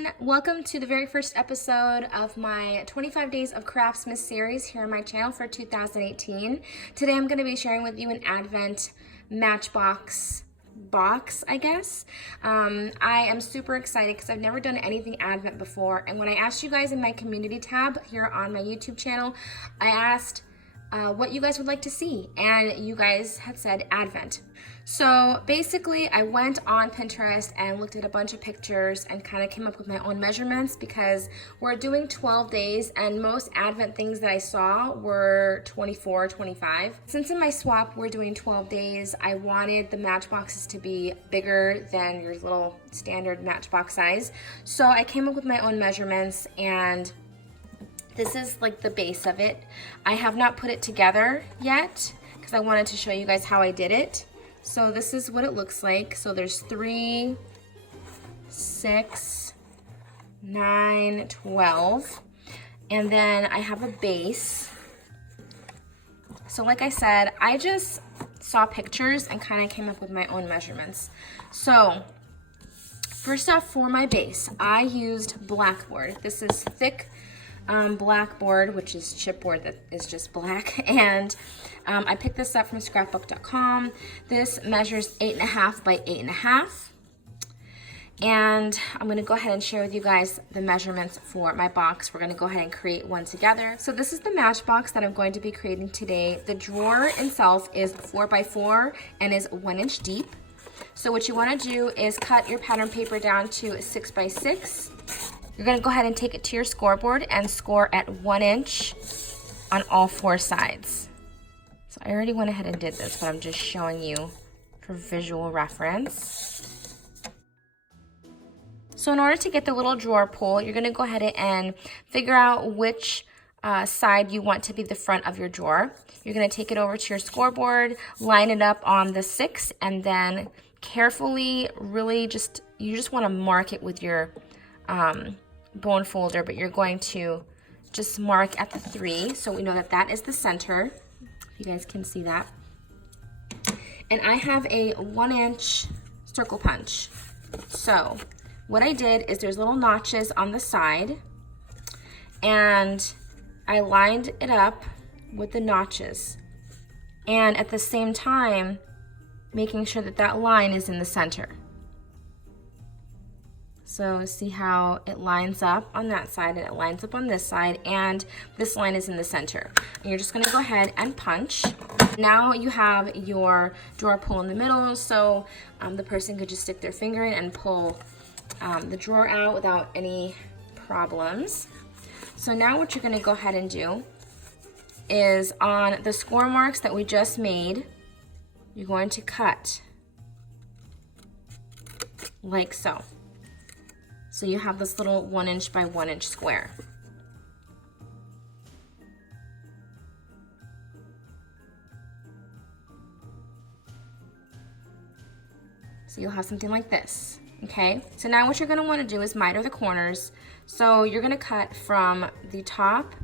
everyone. Welcome to the very first episode of my 25 Days of Craftsmas series here on my channel for 2018. Today I'm going to be sharing with you an Advent Matchbox box, I guess. I am super excited because I've never done anything Advent before, and when I asked you guys in my community tab here on my YouTube channel, I asked what you guys would like to see, and you guys had said Advent. So basically I went on Pinterest and looked at a bunch of pictures and kind of came up with my own measurements because we're doing 12 days and most Advent things that I saw were 24, 25. Since in my swap we're doing 12 days, I wanted the matchboxes to be bigger than your little standard matchbox size. So I came up with my own measurements, and this is like the base of it. I have not put it together yet because I wanted to show you guys how I did it. So this is what it looks like. So there's 3, 6, 9, 12. And then I have a base. So like I said, I just saw pictures and kind of came up with my own measurements. So first off, for my base, I used blackboard. This is thick blackboard, which is chipboard that is just black, and I picked this up from scrapbook.com. This measures 8.5 by 8.5, and I'm going to go ahead and share with you guys the measurements for my box. We're going to go ahead and create one together. So this is the matchbox that I'm going to be creating today. The drawer itself is 4 by 4 and is 1 inch deep. So what you want to do is cut your pattern paper down to 6 by 6. You're going to go ahead and take it to your scoreboard and score at 1 inch on all 4 sides. So I already went ahead and did this, but I'm just showing you for visual reference. So in order to get the little drawer pull, you're going to go ahead and figure out which side you want to be the front of your drawer. You're going to take it over to your scoreboard, line it up on the 6, and then carefully, you just want to mark it with your bone folder, but you're going to just mark at the 3 so we know that that is the center, if you guys can see that. And I have a 1 inch circle punch. So what I did is there's little notches on the side, and I lined it up with the notches, and at the same time making sure that that line is in the center. So see how it lines up on that side and it lines up on this side, and this line is in the center. And you're just going to go ahead and punch. Now you have your drawer pull in the middle, so the person could just stick their finger in and pull the drawer out without any problems. So now what you're going to go ahead and do is on the score marks that we just made, you're going to cut like so. So you have this little 1 inch by 1 inch square. So you'll have something like this, okay? So now what you're gonna wanna do is miter the corners. So you're gonna cut from the top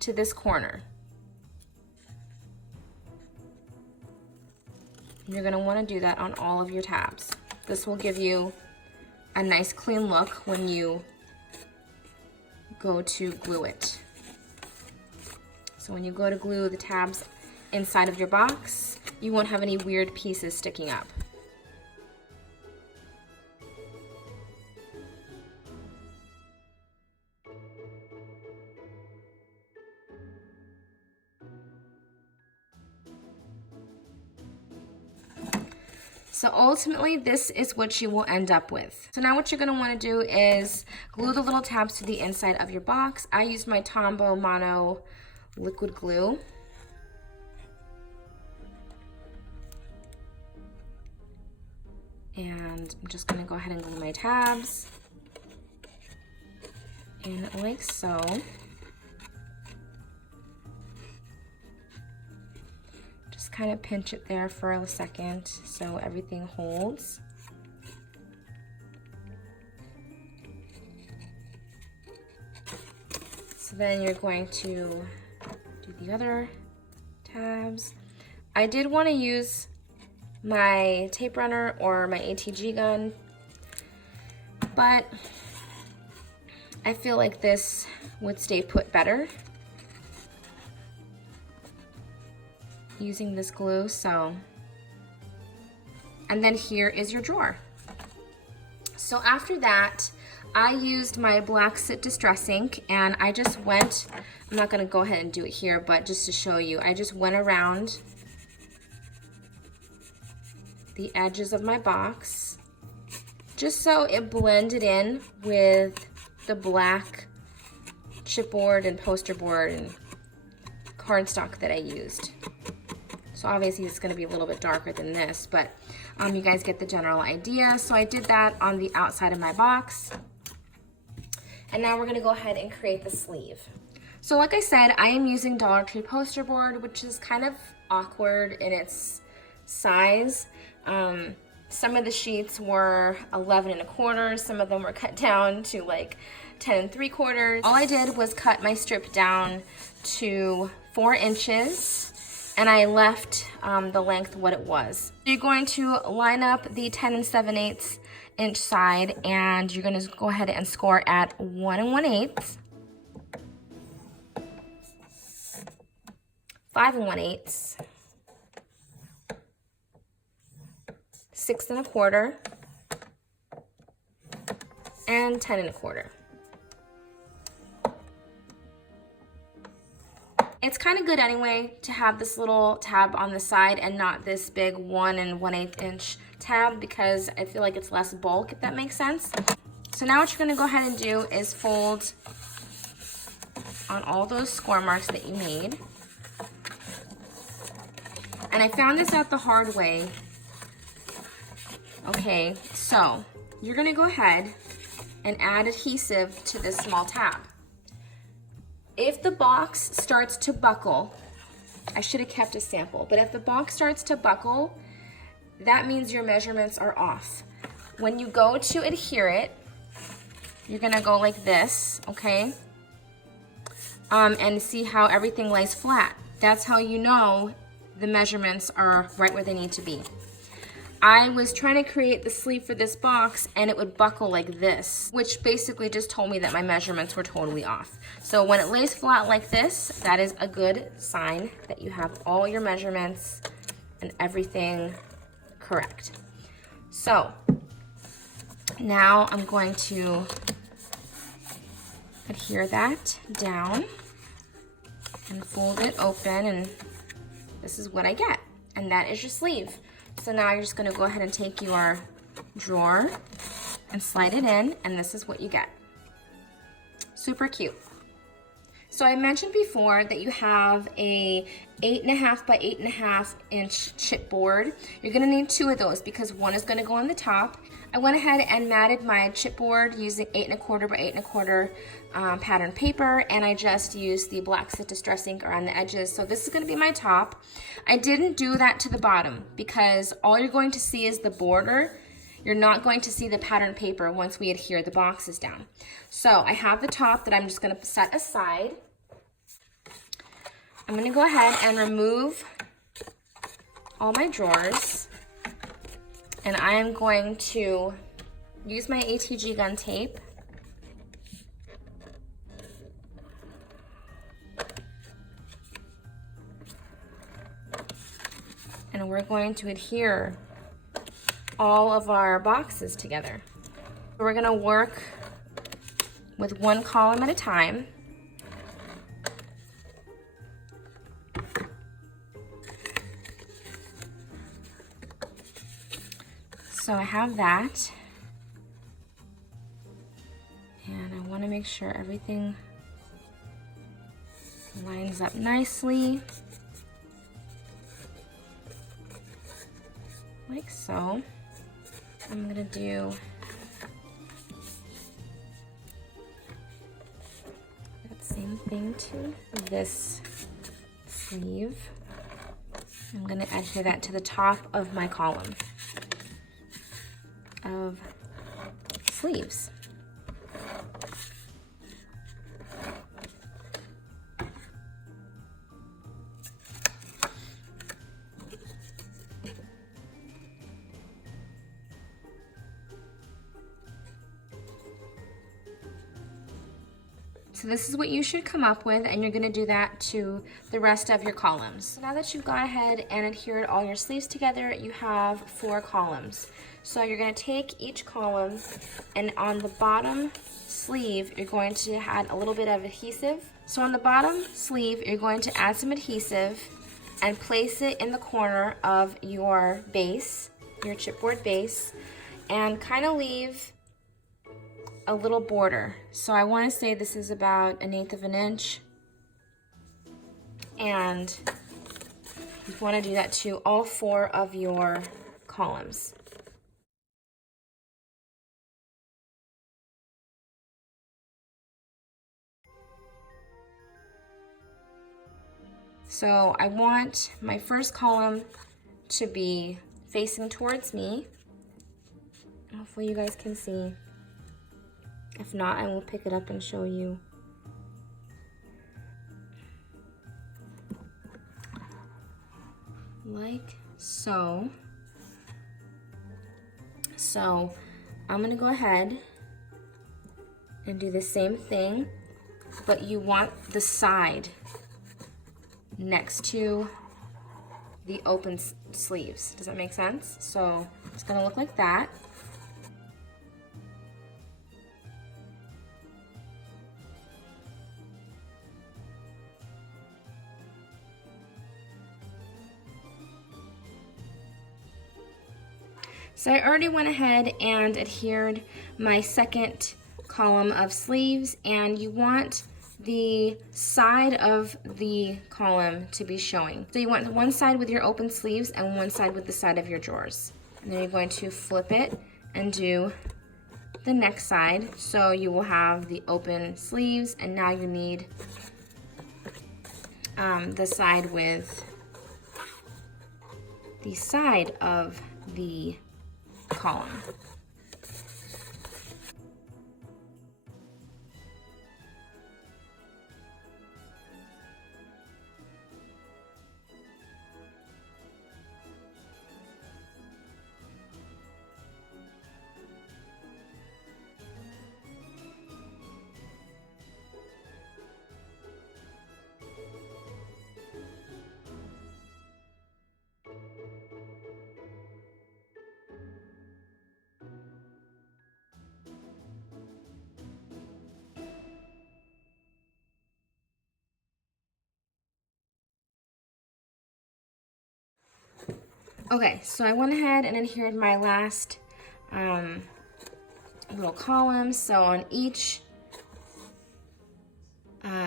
to this corner. You're gonna wanna do that on all of your tabs. This will give you a nice clean look when you go to glue it. So when you go to glue the tabs inside of your box, you won't have any weird pieces sticking up. So ultimately, this is what you will end up with. So now what you're gonna wanna do is glue the little tabs to the inside of your box. I used my Tombow Mono liquid glue. And I'm just gonna go ahead and glue my tabs in like so. Kind of pinch it there for a second so everything holds. So then you're going to do the other tabs. I did want to use my tape runner or my ATG gun, but I feel like this would stay put better using this glue, so. And then here is your drawer. So after that, I used my black Sit Distress ink, and I just went, I'm not gonna go ahead and do it here, but just to show you, I just went around the edges of my box, just so it blended in with the black chipboard and poster board and cardstock that I used. So obviously it's gonna be a little bit darker than this, but you guys get the general idea. So I did that on the outside of my box. And now we're gonna go ahead and create the sleeve. So like I said, I am using Dollar Tree poster board, which is kind of awkward in its size. Some of the sheets were 11 1/4, some of them were cut down to like 10 3/4. All I did was cut my strip down to 4 inches, and I left the length what it was. You're going to line up the 10 7/8 inch side, and you're going to go ahead and score at 1 1/8, 5 1/8, 6 1/4, and 10 1/4. It's kind of good anyway to have this little tab on the side and not this big 1 1/8 inch tab, because I feel like it's less bulk, if that makes sense. So now what you're gonna go ahead and do is fold on all those score marks that you made. And I found this out the hard way. Okay, so you're gonna go ahead and add adhesive to this small tab. If the box starts to buckle, I should have kept a sample, but if the box starts to buckle, that means your measurements are off. When you go to adhere it, you're gonna go like this, okay? And see how everything lays flat. That's how you know the measurements are right where they need to be. I was trying to create the sleeve for this box and it would buckle like this, which basically just told me that my measurements were totally off. So when it lays flat like this, that is a good sign that you have all your measurements and everything correct. So now I'm going to adhere that down and fold it open, and this is what I get. And that is your sleeve. So now you're just gonna go ahead and take your drawer and slide it in, and this is what you get. Super cute. So I mentioned before that you have a 8.5 by 8.5 inch chipboard. You're gonna need 2 of those because one is gonna go on the top. I went ahead and matted my chipboard using 8 1/4 by 8 1/4 pattern paper, and I just used the black Sit Distress ink around the edges. So this is gonna be my top. I didn't do that to the bottom because all you're going to see is the border. You're not going to see the pattern paper once we adhere the boxes down. So I have the top that I'm just gonna set aside. I'm gonna go ahead and remove all my drawers, and I am going to use my ATG gun tape and we're going to adhere all of our boxes together. We're gonna work with one column at a time. So I have that, and I want to make sure everything lines up nicely, like so. I'm gonna do that same thing to this sleeve. I'm gonna adhere that to the top of my column of sleeves. So this is what you should come up with, and you're gonna do that to the rest of your columns. So now that you've gone ahead and adhered all your sleeves together, you have 4 columns. So you're gonna take each column, and on the bottom sleeve, you're going to add a little bit of adhesive. So on the bottom sleeve, you're going to add some adhesive and place it in the corner of your base, your chipboard base, and kind of leave a little border. So I want to say this is about 1/8 of an inch, and you want to do that to all 4 of your columns. So I want my first column to be facing towards me. Hopefully you guys can see. If not, I will pick it up and show you. Like so. So I'm gonna go ahead and do the same thing, but you want the side next to the open sleeves. Does that make sense? So it's gonna look like that. So I already went ahead and adhered my second column of sleeves, and you want the side of the column to be showing. So you want one side with your open sleeves and one side with the side of your drawers. And then you're going to flip it and do the next side. So you will have the open sleeves, and now you need the side with the side of the column. Okay, so I went ahead and adhered my last little column. So on each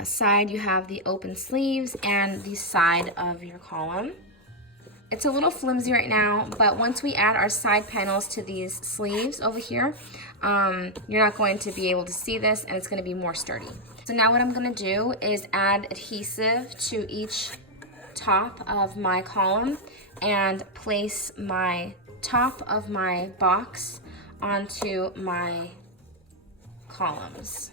side you have the open sleeves and the side of your column. It's a little flimsy right now, but once we add our side panels to these sleeves over here, you're not going to be able to see this, and it's going to be more sturdy. So now what I'm going to do is add adhesive to each top of my column and place my top of my box onto my columns.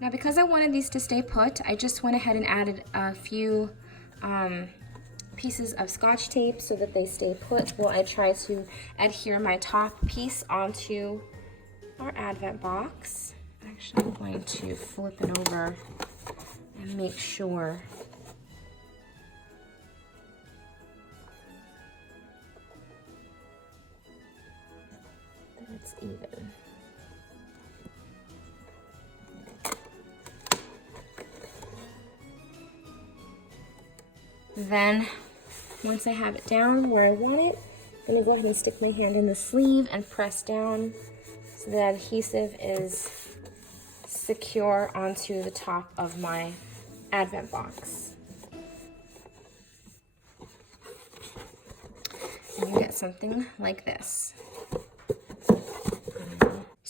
Now because I wanted these to stay put, I just went ahead and added a few pieces of Scotch tape so that they stay put while I try to adhere my top piece onto our Advent box. Actually, I'm going to flip it over and make sure that it's even. Then, once I have it down where I want it, I'm going to go ahead and stick my hand in the sleeve and press down so that adhesive is secure onto the top of my Advent box. And you get something like this.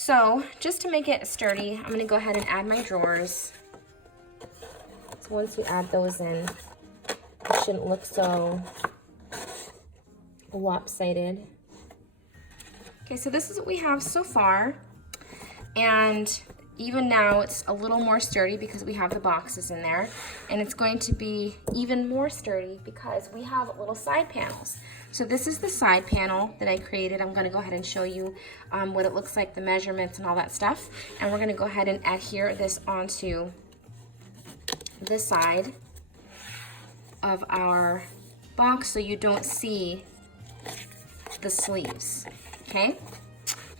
So just to make it sturdy, I'm gonna go ahead and add my drawers. So once you add those in, it shouldn't look so lopsided. Okay, so this is what we have so far. And even now it's a little more sturdy because we have the boxes in there. And it's going to be even more sturdy because we have little side panels. So this is the side panel that I created. I'm gonna go ahead and show you what it looks like, the measurements and all that stuff. And we're gonna go ahead and adhere this onto the side of our box so you don't see the sleeves, okay?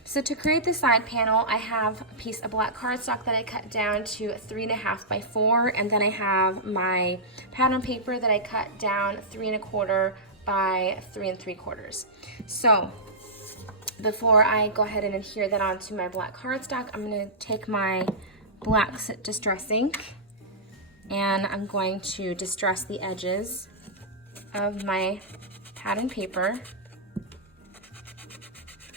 So to create the side panel, I have a piece of black cardstock that I cut down to 3.5 by 4, and then I have my pattern paper that I cut down 3.25 by 3 3/4. So before I go ahead and adhere that onto my black cardstock, I'm going to take my black distress ink and I'm going to distress the edges of my pattern paper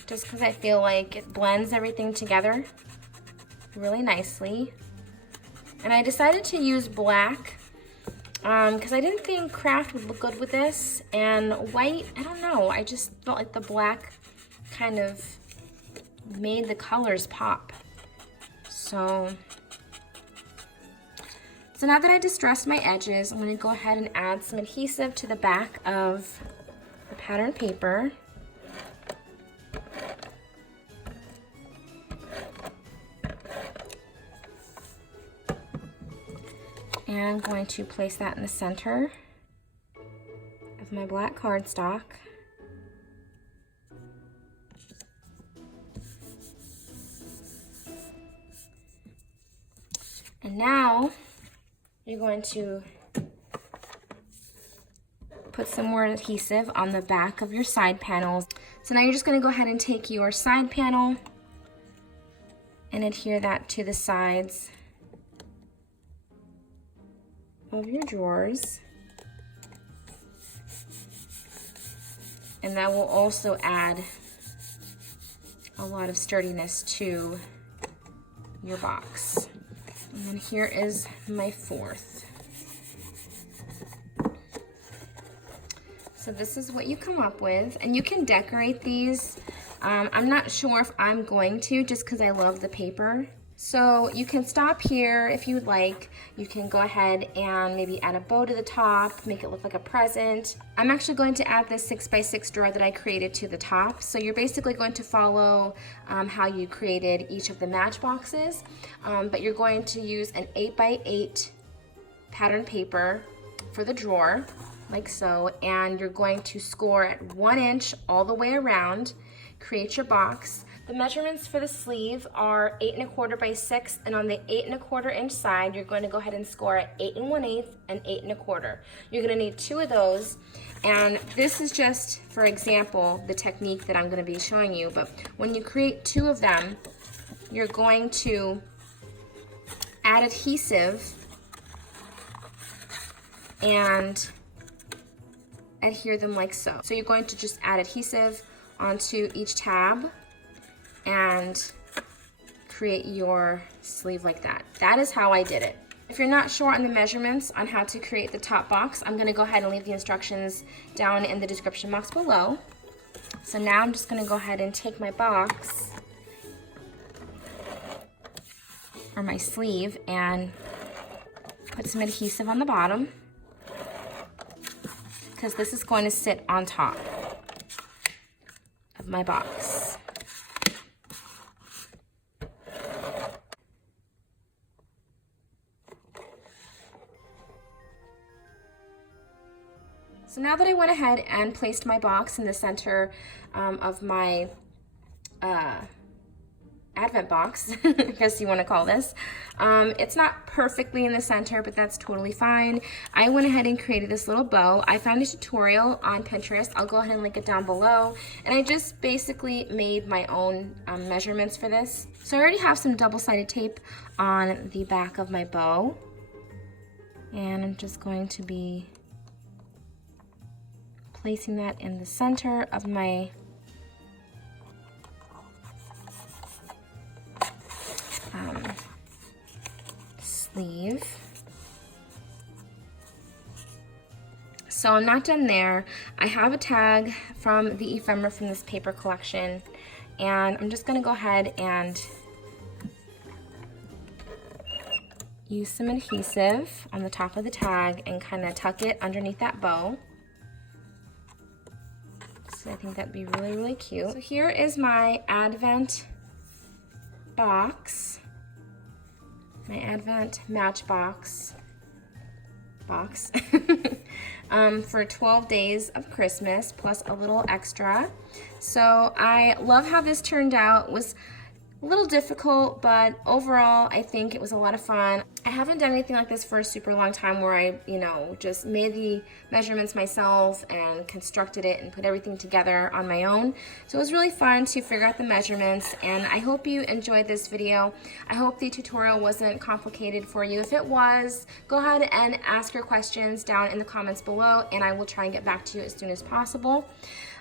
just because I feel like it blends everything together really nicely. And I decided to use black because I didn't think craft would look good with this, and white, I don't know, I just felt like the black kind of made the colors pop. So now that I distressed my edges, I'm going to go ahead and add some adhesive to the back of the pattern paper. And I'm going to place that in the center of my black cardstock. And now you're going to put some more adhesive on the back of your side panels. So now you're just going to go ahead and take your side panel and adhere that to the sides of your drawers. And that will also add a lot of sturdiness to your box. And then here is my fourth. So this is what you come up with, and you can decorate these. I'm not sure if I'm going to, just because I love the paper. So you can stop here if you would like. You can go ahead and maybe add a bow to the top, make it look like a present. I'm actually going to add this 6x6 drawer that I created to the top. So you're basically going to follow how you created each of the matchboxes, but you're going to use an 8x8 pattern paper for the drawer, like so, and you're going to score at 1 inch all the way around, create your box. The measurements for the sleeve are 8 1/4 by 6, and on the 8 1/4 inch side, you're going to go ahead and score at 8 1/8 and 8 1/4. You're going to need 2 of those, and this is just, for example, the technique that I'm going to be showing you, but when you create 2 of them, you're going to add adhesive and adhere them like so. So you're going to just add adhesive onto each tab and create your sleeve like that. That is how I did it. If you're not sure on the measurements on how to create the top box, I'm gonna go ahead and leave the instructions down in the description box below. So now I'm just gonna go ahead and take my box or my sleeve and put some adhesive on the bottom, because this is going to sit on top of my box. So now that I went ahead and placed my box in the center of my advent box, I guess you want to call this, it's not perfectly in the center, but that's totally fine. I went ahead and created this little bow. I found a tutorial on Pinterest. I'll go ahead and link it down below. And I just basically made my own measurements for this. So I already have some double-sided tape on the back of my bow. And I'm just going to be placing that in the center of my sleeve. So I'm not done there. I have a tag from the ephemera from this paper collection, and I'm just gonna go ahead and use some adhesive on the top of the tag and kind of tuck it underneath that bow. So I think that'd be really, really cute. So here is my Advent box, my Advent Matchbox box for 12 days of Christmas plus a little extra. So I love how this turned out. It was a little difficult, but overall I think it was a lot of fun. I haven't done anything like this for a super long time where I, just made the measurements myself and constructed it and put everything together on my own. So it was really fun to figure out the measurements, and I hope you enjoyed this video. I hope the tutorial wasn't complicated for you. If it was, go ahead and ask your questions down in the comments below, and I will try and get back to you as soon as possible.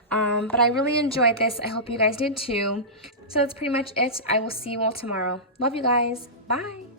But I really enjoyed this. I hope you guys did too. So that's pretty much it. I will see you all tomorrow. Love you guys. Bye.